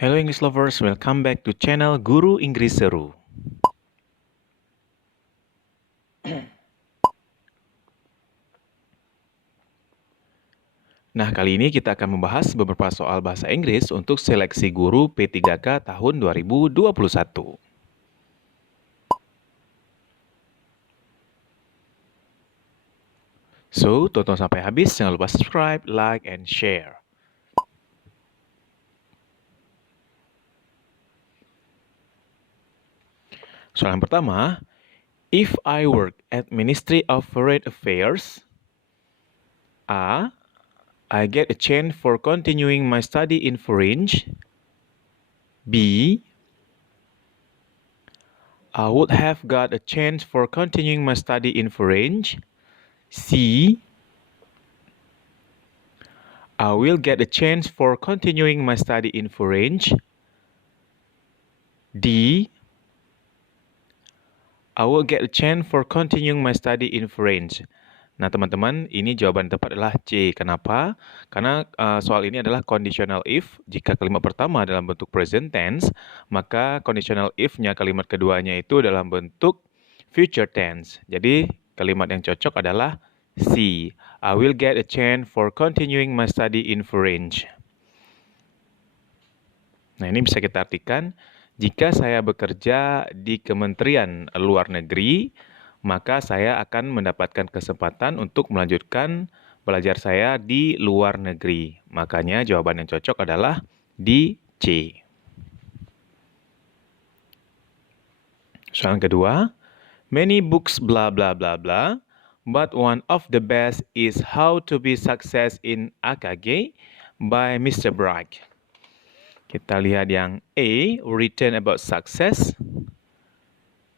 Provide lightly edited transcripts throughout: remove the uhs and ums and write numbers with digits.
Hello English lovers, welcome back to channel Guru Inggris Seru. Nah, kali ini kita akan membahas beberapa soal bahasa Inggris untuk seleksi guru P3K tahun 2021. So, tonton sampai habis, jangan lupa subscribe, like, and share. Soal yang pertama, if I work at Ministry of Foreign Affairs, A. I get a chance for continuing my study in French. B. I would have got a chance for continuing my study in French. C. I will get a chance for continuing my study in French. D. I will get a chance for continuing my study in French. Nah, teman-teman, ini jawaban tepat adalah C. Kenapa? Karena soal ini adalah conditional if. Jika kalimat pertama dalam bentuk present tense, maka conditional if-nya kalimat keduanya itu dalam bentuk future tense. Jadi, kalimat yang cocok adalah C. I will get a chance for continuing my study in French. Nah, ini bisa kita artikan, jika saya bekerja di Kementerian Luar Negeri, maka saya akan mendapatkan kesempatan untuk melanjutkan belajar saya di luar negeri. Makanya jawaban yang cocok adalah di C. Soal kedua, many books bla bla bla bla, but one of the best is How to Be Success in AKG by Mr. Bright. Kita lihat yang A, written about success.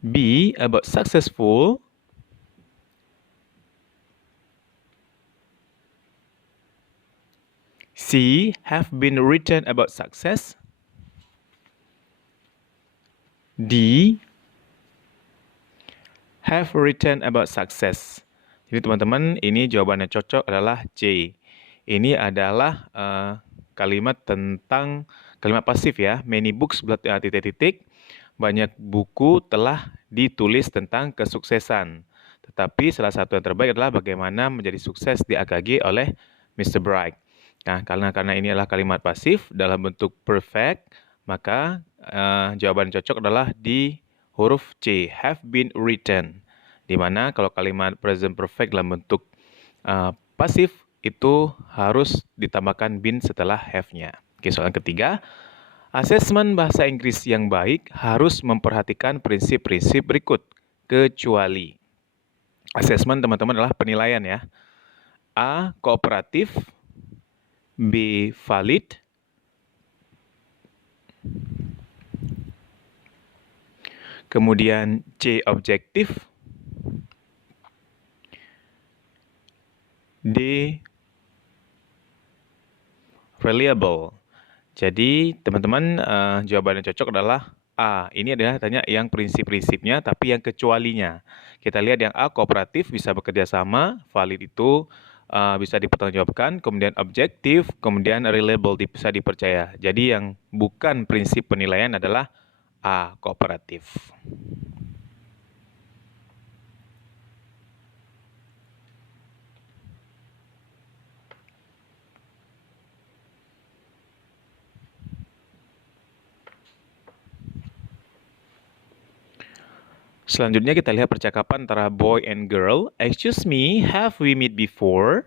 B, about successful. C, have been written about success. D, have written about success. Jadi teman-teman, ini jawabannya cocok adalah C. Ini adalah kalimat tentang kalimat pasif ya. Many books titik-titik. Banyak buku telah ditulis tentang kesuksesan. Tetapi salah satu yang terbaik adalah bagaimana menjadi sukses di AKG oleh Mr. Bright. Nah, karena ini adalah kalimat pasif dalam bentuk perfect, maka jawaban cocok adalah di huruf C, have been written. Di mana kalau kalimat present perfect dalam bentuk pasif, itu harus ditambahkan been setelah have-nya. Oke, soal ketiga. Asesmen bahasa Inggris yang baik harus memperhatikan prinsip-prinsip berikut, kecuali. Asesmen teman-teman adalah penilaian ya. A. Kooperatif. B. Valid. Kemudian C. Objektif. D. Reliable. Jadi teman-teman jawaban yang cocok adalah A. Ini adalah tanya yang prinsip-prinsipnya tapi yang kecualinya. Kita lihat yang A, kooperatif, bisa bekerja sama, valid itu bisa dipertanggungjawabkan, kemudian objektif, kemudian reliable, bisa dipercaya. Jadi yang bukan prinsip penilaian adalah A, kooperatif. Selanjutnya kita lihat percakapan antara boy and girl. Excuse me, have we met before?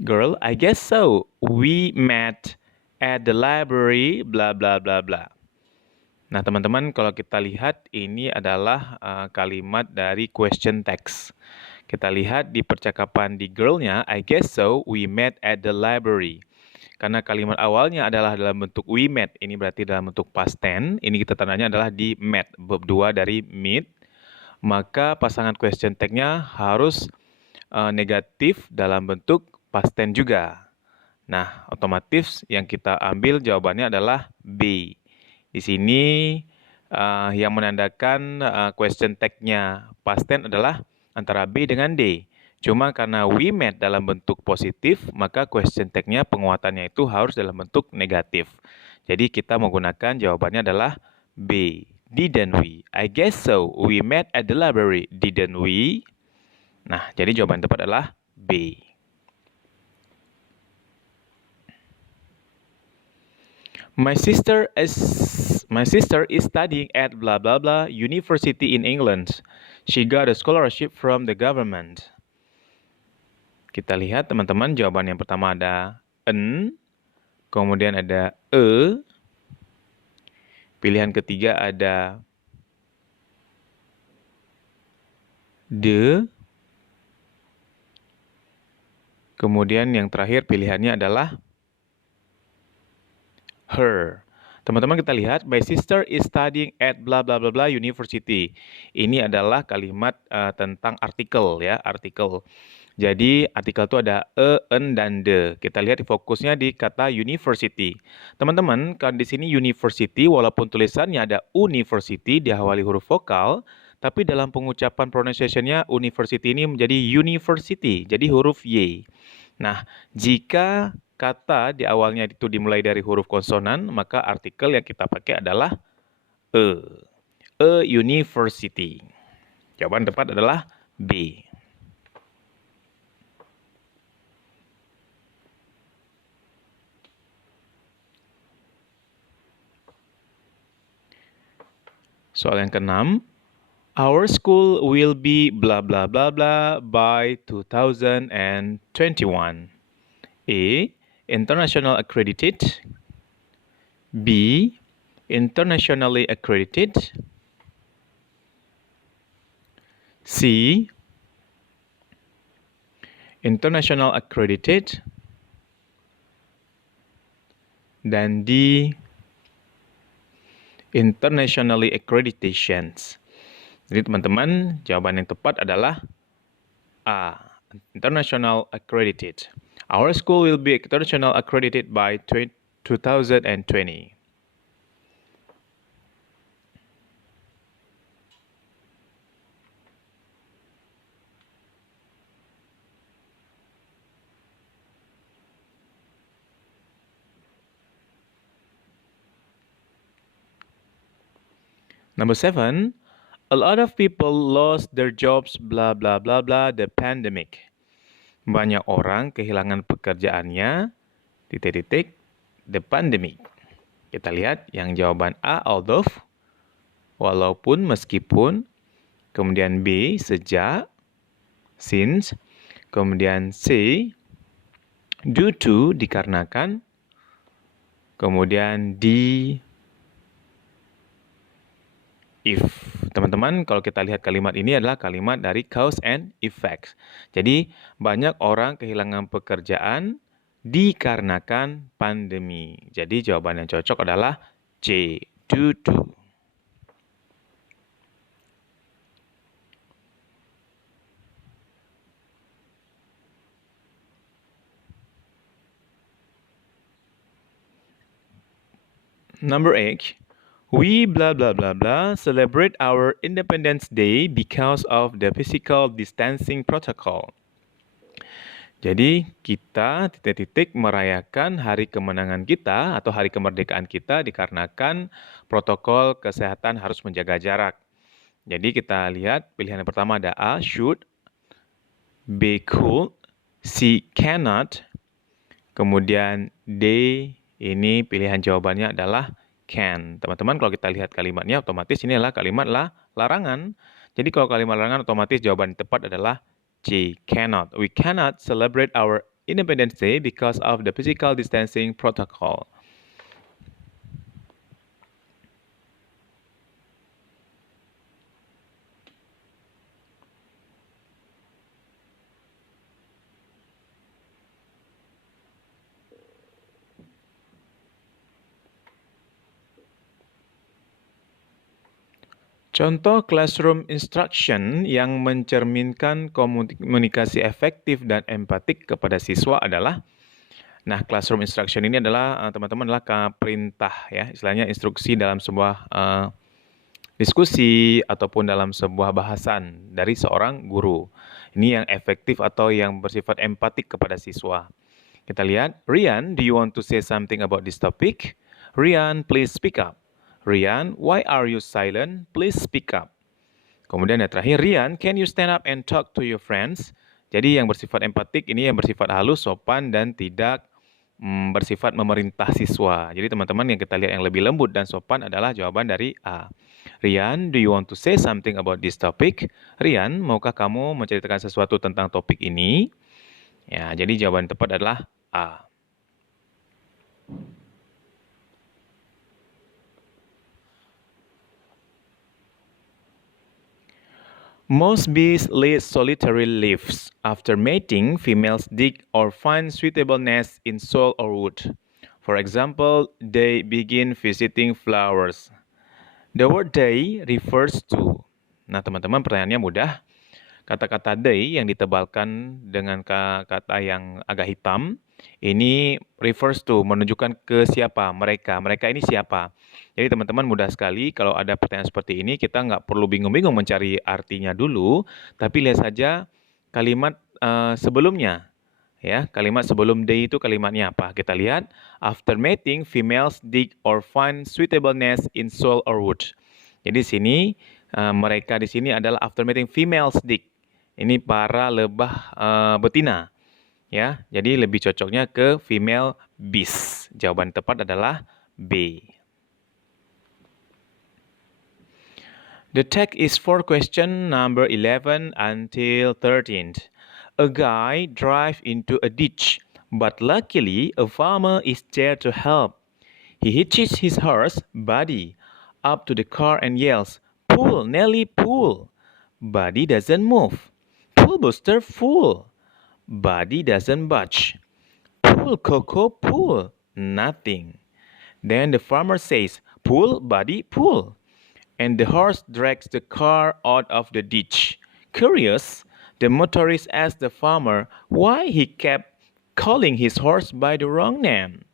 Girl, I guess so. We met at the library, bla bla bla bla. Nah, teman-teman, kalau kita lihat ini adalah kalimat dari question text. Kita lihat di percakapan di girl-nya, I guess so, we met at the library. Karena kalimat awalnya adalah dalam bentuk we met, ini berarti dalam bentuk past tense. Ini kita tandanya adalah di met, verb 2 dari meet. Maka pasangan question tag-nya harus negatif dalam bentuk past tense juga. Nah, otomatis yang kita ambil jawabannya adalah B. Di sini yang menandakan question tag-nya past tense adalah antara B dengan D. Cuma karena we met dalam bentuk positif, maka question tag-nya penguatannya itu harus dalam bentuk negatif. Jadi kita menggunakan jawabannya adalah B. Didn't we? I guess so. We met at the library, didn't we? Nah, jadi jawaban tepat adalah B. My sister is studying at blah blah blah university in England. She got a scholarship from the government. Kita lihat teman-teman, jawaban yang pertama ada N, kemudian ada E, pilihan ketiga ada D, kemudian yang terakhir pilihannya adalah her. Teman-teman kita lihat, my sister is studying at blah blah blah blah university. Ini adalah kalimat tentang artikel ya, artikel. Jadi artikel itu ada e, en, dan de. Kita lihat fokusnya di kata university. Teman-teman, kalau di sini university, walaupun tulisannya ada university diawali huruf vokal, tapi dalam pengucapan pronunciation-nya university ini menjadi university, jadi huruf Y. Nah, jika kata di awalnya itu dimulai dari huruf konsonan, maka artikel yang kita pakai adalah e. A university. Jawaban tepat adalah B. Soal yang keenam, our school will be blah blah blah blah by 2021. A. International accredited. B. Internationally accredited. C. International accredited. Dan D. Internationally accreditations. Jadi teman-teman, jawaban yang tepat adalah A. International accredited. Our school will be international accredited by 2020. Number 7, a lot of people lost their jobs blah blah blah blah the pandemic. Banyak orang kehilangan pekerjaannya titik-titik the pandemic. Kita lihat yang jawaban A, although, walaupun, meskipun, kemudian B, sejak, since, kemudian C, due to, dikarenakan, kemudian D, if. Teman-teman, kalau kita lihat kalimat ini adalah kalimat dari cause and effect. Jadi, banyak orang kehilangan pekerjaan dikarenakan pandemi. Jadi, jawaban yang cocok adalah C, due to. Number 8. We blah blah blah blah celebrate our Independence Day because of the physical distancing protocol. Jadi kita titik-titik merayakan hari kemenangan kita atau hari kemerdekaan kita dikarenakan protokol kesehatan harus menjaga jarak. Jadi kita lihat pilihan yang pertama ada A, should, B, could, C, cannot, kemudian D, ini pilihan jawabannya adalah can. Teman-teman, kalau kita lihat kalimatnya, otomatis ini adalah kalimat larangan. Jadi kalau kalimat larangan, otomatis jawaban tepat adalah C, cannot. We cannot celebrate our Independence Day because of the physical distancing protocol. Contoh classroom instruction yang mencerminkan komunikasi efektif dan empatik kepada siswa adalah, nah classroom instruction ini adalah teman-teman adalah perintah ya, istilahnya instruksi dalam sebuah diskusi ataupun dalam sebuah bahasan dari seorang guru. Ini yang efektif atau yang bersifat empatik kepada siswa. Kita lihat, Rian, do you want to say something about this topic? Rian, please speak up. Rian, why are you silent? Please speak up. Kemudian yang terakhir, Rian, can you stand up and talk to your friends? Jadi yang bersifat empatik ini yang bersifat halus, sopan, dan tidak bersifat memerintah siswa. Jadi teman-teman yang kita lihat yang lebih lembut dan sopan adalah jawaban dari A. Rian, do you want to say something about this topic? Rian, maukah kamu menceritakan sesuatu tentang topik ini? Ya, jadi jawaban tepat adalah A. Most bees lead solitary lives. After mating, females dig or find suitable nests in soil or wood. For example, they begin visiting flowers. The word they refers to. Nah, teman-teman, pertanyaannya mudah. Kata-kata they yang ditebalkan dengan kata yang agak hitam, ini refers to, menunjukkan ke siapa, mereka. Mereka ini siapa? Jadi teman-teman mudah sekali kalau ada pertanyaan seperti ini, kita nggak perlu bingung-bingung mencari artinya dulu, tapi lihat saja kalimat sebelumnya. Ya, kalimat sebelum they itu kalimatnya apa? Kita lihat, after mating, females dig or find suitable nest in soil or wood. Jadi sini mereka di sini adalah after mating females dig. Ini para lebah betina. Ya, jadi lebih cocoknya ke female bees. Jawaban tepat adalah B. The text is for question number 11 until 13. A guy drives into a ditch, but luckily a farmer is there to help. He hitches his horse, Buddy, up to the car and yells, "Pull, Nelly, pull!" Buddy doesn't move. "Pull, Buster, pull!" Buddy doesn't budge. "Pull, Coco, pull!" Nothing. Then the farmer says, "Pull, Buddy, pull!" And the horse drags the car out of the ditch. Curious, the motorist asked the farmer why he kept calling his horse by the wrong name.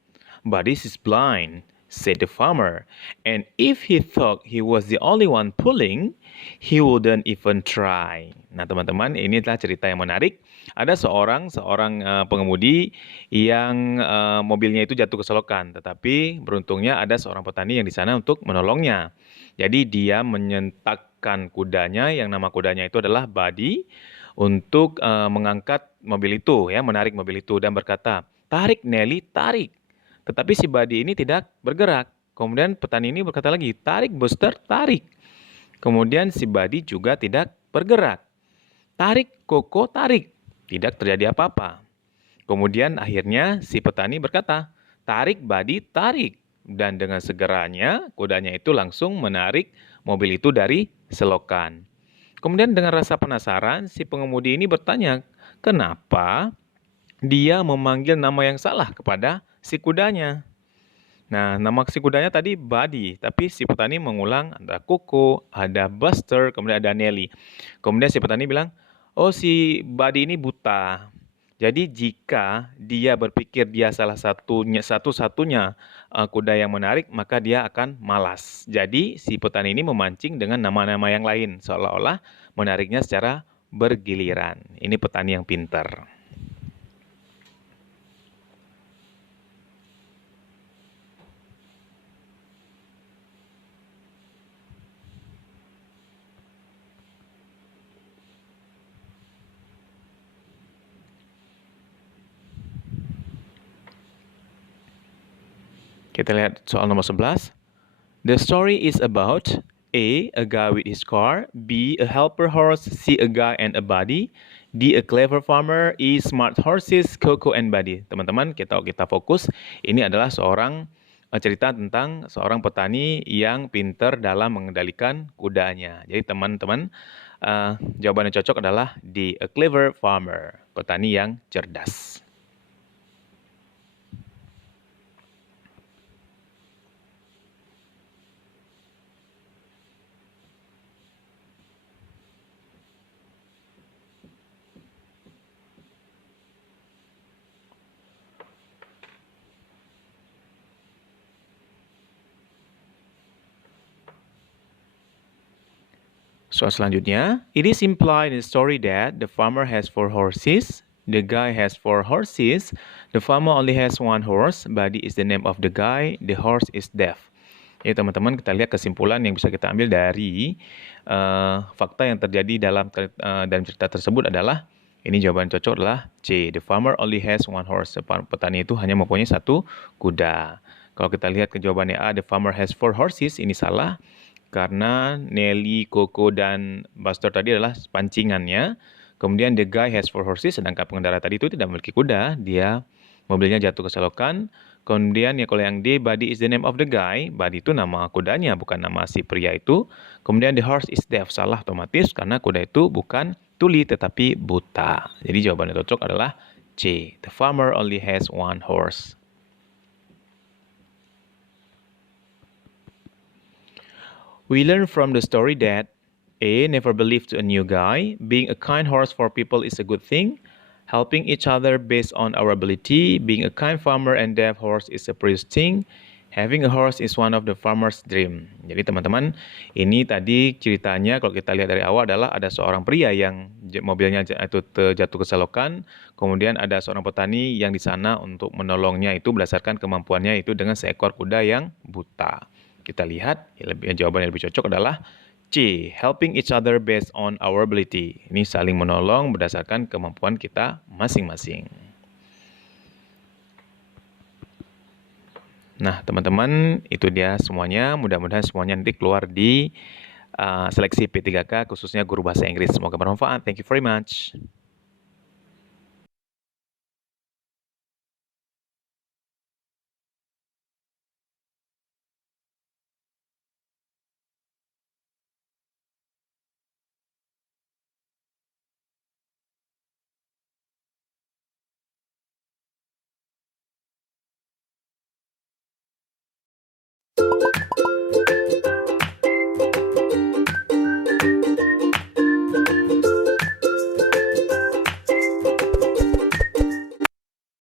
"Buddy is blind," said the farmer, "and if he thought he was the only one pulling, he wouldn't even try." Nah, teman-teman, ini adalah cerita yang menarik. Ada seorang pengemudi yang mobilnya itu jatuh ke selokan, tetapi beruntungnya ada seorang petani yang di sana untuk menolongnya. Jadi dia menyentakkan kudanya, yang nama kudanya itu adalah Buddy, untuk mengangkat mobil itu, ya, menarik mobil itu dan berkata, "Tarik Nelly, tarik." Tetapi si Buddy ini tidak bergerak. Kemudian petani ini berkata lagi, "Tarik Buster, tarik." Kemudian si Buddy juga tidak bergerak. "Tarik Koko, tarik." Tidak terjadi apa-apa. Kemudian akhirnya si petani berkata, "Tarik Buddy, tarik." Dan dengan segeranya kudanya itu langsung menarik mobil itu dari selokan. Kemudian dengan rasa penasaran, si pengemudi ini bertanya, kenapa dia memanggil nama yang salah kepada si kudanya. Nah, nama si kudanya tadi Buddy, tapi si petani mengulang ada Coco, ada Buster, kemudian ada Nelly. Kemudian si petani bilang, "Oh, si Buddy ini buta. Jadi jika dia berpikir dia satu-satunya kuda yang menarik, maka dia akan malas." Jadi si petani ini memancing dengan nama-nama yang lain, seolah-olah menariknya secara bergiliran. Ini petani yang pintar. Kita lihat soal nomor 11. The story is about A. A guy with his car, B. A helper horse, C. A guy and a buddy, D. A clever farmer, E. Smart horses, Coco and Buddy. Teman-teman, kita fokus. Ini adalah cerita tentang seorang petani yang pintar dalam mengendalikan kudanya. Jadi teman-teman, jawaban yang cocok adalah D. A clever farmer, petani yang cerdas. Soal selanjutnya, it is implied in the story that the farmer has 4 horses, The guy has 4 horses. The farmer only has 1 horse. Buddy is the name of the guy. The horse is deaf. Ya teman-teman, kita lihat kesimpulan yang bisa kita ambil dari fakta yang terjadi dalam cerita tersebut adalah ini jawaban cocok adalah C. The farmer only has 1 horse. Petani itu hanya mempunyai 1 kuda. Kalau kita lihat ke jawabannya A, the farmer has 4 horses, ini salah. Karena Nelly, Coco, dan Buster tadi adalah pancingannya. Kemudian the guy has 4 horses, sedangkan pengendara tadi itu tidak memiliki kuda. Mobilnya jatuh ke selokan. Kemudian ya kalau yang D, Buddy is the name of the guy. Buddy itu nama kudanya, bukan nama si pria itu. Kemudian the horse is deaf, salah otomatis karena kuda itu bukan tuli tetapi buta. Jadi jawaban yang cocok adalah C. The farmer only has 1 horse. We learn from the story that A. Never believe to a new guy. Being a kind horse for people is a good thing. Helping each other based on our ability. Being a kind farmer and deaf horse is a precious thing. Having a horse is one of the farmer's dream. Jadi teman-teman, ini tadi ceritanya kalau kita lihat dari awal adalah ada seorang pria yang mobilnya itu jatuh ke selokan. Kemudian ada seorang petani yang di sana untuk menolongnya itu berdasarkan kemampuannya itu dengan seekor kuda yang buta. Kita lihat jawaban yang lebih cocok adalah C. Helping each other based on our ability. Ini saling menolong berdasarkan kemampuan kita masing-masing. Nah, teman-teman, itu dia semuanya. Mudah-mudahan semuanya nanti keluar di seleksi P3K, khususnya guru bahasa Inggris. Semoga bermanfaat. Thank you very much.